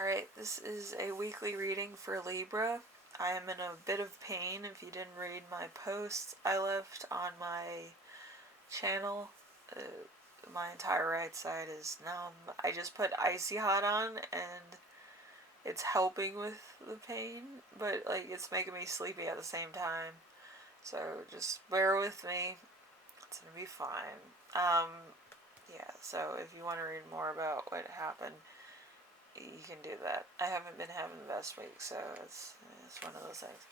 Alright, this is a weekly reading for Libra. I am in a bit of pain. If you didn't read my posts I left on my channel, my entire right side is numb. I just put icy hot on and it's helping with the pain, but like it's making me sleepy at the same time. So just bear with me. It's gonna be fine. Yeah, so if you want to read more about what happened, you can do that. I haven't been having the best week, so it's one of those things.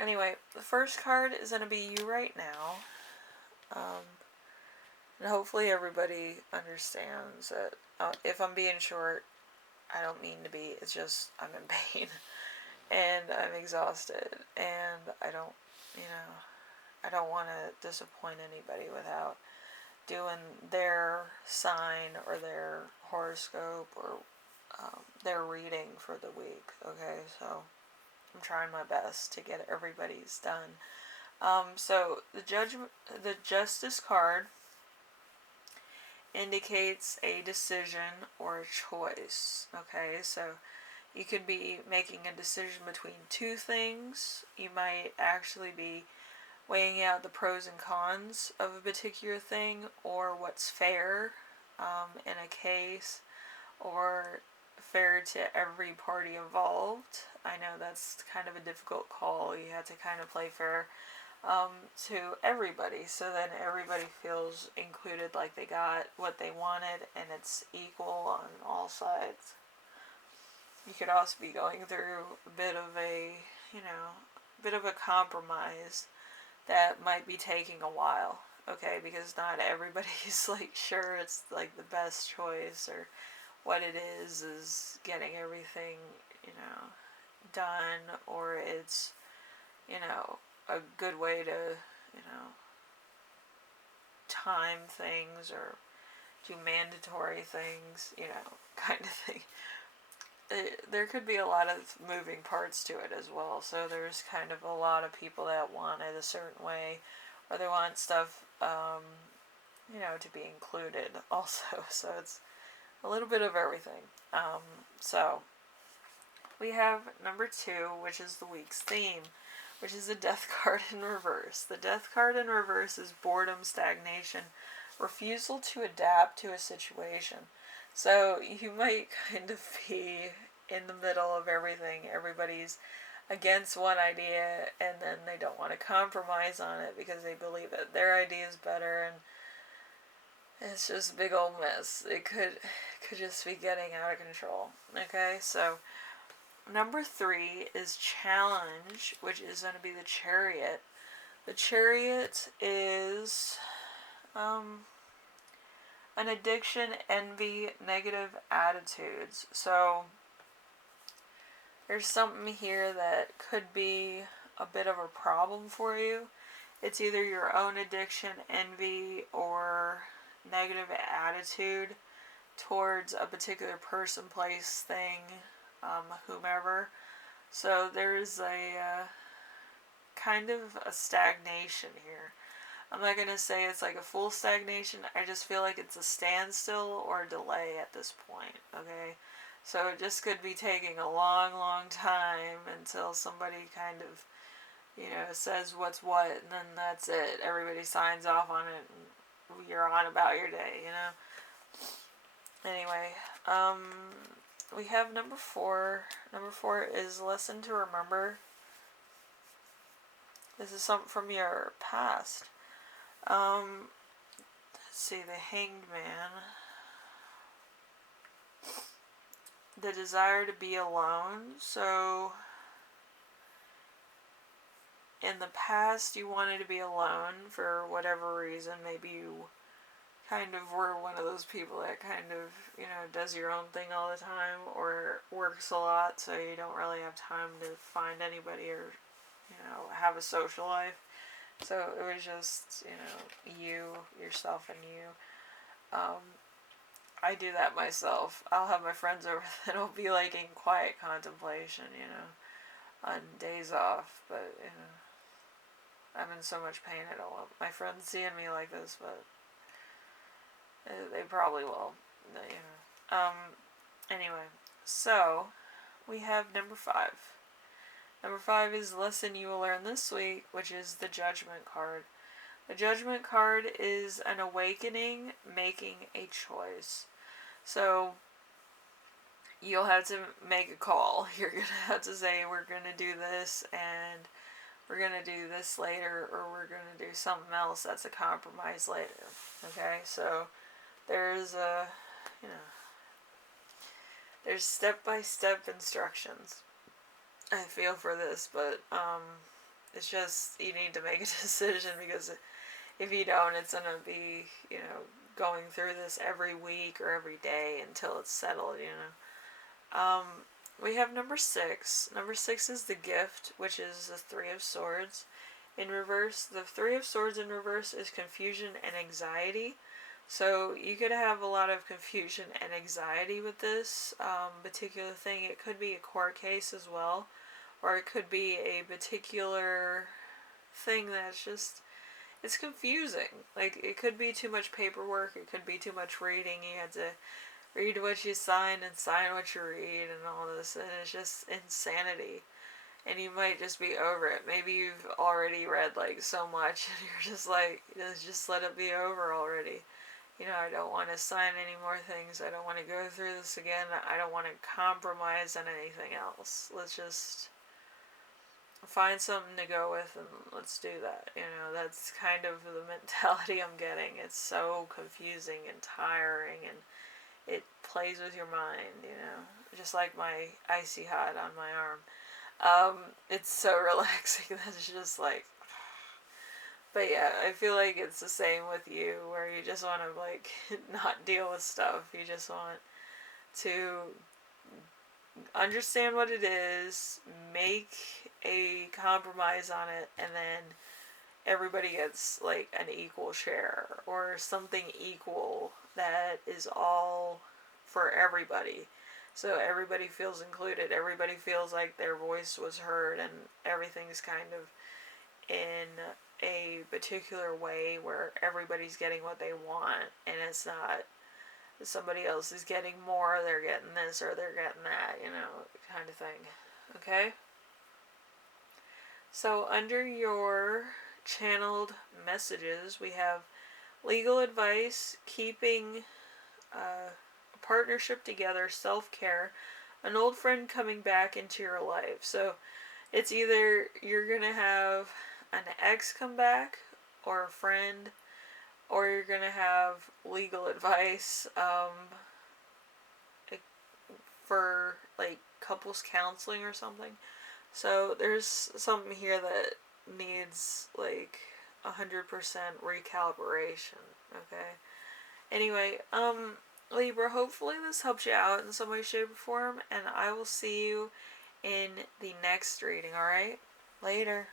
Anyway, the first card is going to be you right now. And hopefully everybody understands that if I'm being short, I don't mean to be. It's just I'm in pain. And I'm exhausted. And I don't want to disappoint anybody without doing their sign or their horoscope or their reading for the week. Okay, so I'm trying my best to get everybody's done. So the Justice card indicates a decision or a choice. Okay, so you could be making a decision between two things. You might actually be weighing out the pros and cons of a particular thing, or what's fair in a case, or fair to every party involved. I know that's kind of a difficult call. You have to kind of play fair to everybody, so then everybody feels included, like they got what they wanted and it's equal on all sides. You could also be going through a bit of a compromise that might be taking a while, okay, because not everybody's like sure it's like the best choice, or what it is getting everything, done, or it's, a good way to, time things or do mandatory things, kind of thing. There could be a lot of moving parts to it as well. So there's kind of a lot of people that want it a certain way, or they want stuff, to be included also. So it's a little bit of everything. So we have number 2, which is the week's theme, which is the Death card in reverse. The Death card in reverse is boredom, stagnation, refusal to adapt to a situation. So you might kind of be in the middle of everything. Everybody's against one idea and then they don't want to compromise on it because they believe that their idea is better, and it's just a big old mess. It could just be getting out of control. Okay, so number 3 is challenge, which is going to be the Chariot. The Chariot is an addiction, envy, negative attitudes. So there's something here that could be a bit of a problem for you. It's either your own addiction, envy, or negative attitude towards a particular person, place, thing, whomever. So there's a kind of a stagnation here. I'm not going to say it's like a full stagnation. I just feel like it's a standstill or a delay at this point, okay? So it just could be taking a long, long time until somebody kind of, says what's what, and then that's it. Everybody signs off on it, and you're on about your day, Anyway, we have number 4. Number 4 is lesson to remember. This is something from your past. Let's see, the Hanged Man. The desire to be alone. So in the past you wanted to be alone for whatever reason. Maybe you kind of were one of those people that kind of, does your own thing all the time, or works a lot, so you don't really have time to find anybody or, have a social life. So it was just, yourself and you. I do that myself. I'll have my friends over and I'll be like in quiet contemplation, on days off, but, I'm in so much pain I don't want my friends seeing me like this, but they probably will, Anyway, So, we have number 5. Number 5 is the lesson you will learn this week, which is the Judgment card. The Judgment card is an awakening, making a choice. So, you'll have to make a call. You're going to have to say, we're going to do this, and we're going to do this later, or we're going to do something else that's a compromise later. Okay? So, there's there's step-by-step instructions. I feel for this, but it's just you need to make a decision, because if you don't, it's gonna be going through this every week or every day until it's settled. We have number 6. Number 6 is the gift, which is the 3 of Swords. In reverse, the 3 of Swords in reverse is confusion and anxiety. So you could have a lot of confusion and anxiety with this particular thing. It could be a court case as well, or it could be a particular thing that's just, it's confusing. Like, it could be too much paperwork, it could be too much reading. You had to read what you sign and sign what you read and all this, and it's just insanity. And you might just be over it. Maybe you've already read like so much and you're just like, just let it be over already. I don't want to sign any more things. I don't want to go through this again. I don't want to compromise on anything else. Let's just find something to go with and let's do that. That's kind of the mentality I'm getting. It's so confusing and tiring, and it plays with your mind, just like my icy hot on my arm. It's so relaxing. That's just like, but yeah, I feel like it's the same with you, where you just want to like not deal with stuff. You just want to understand what it is, make a compromise on it, and then everybody gets like an equal share or something equal that is all for everybody. So everybody feels included. Everybody feels like their voice was heard, and everything's kind of in a particular way where everybody's getting what they want, and it's not somebody else is getting more, they're getting this or they're getting that, kind of thing. Okay? So under your channeled messages, we have legal advice, keeping a partnership together, self-care, an old friend coming back into your life. So it's either you're going to have an ex come back, or a friend, or you're going to have legal advice for like couples counseling or something. So there's something here that needs like 100% recalibration. Okay? Anyway, Libra, hopefully this helps you out in some way, shape, or form, and I will see you in the next reading, alright? Later.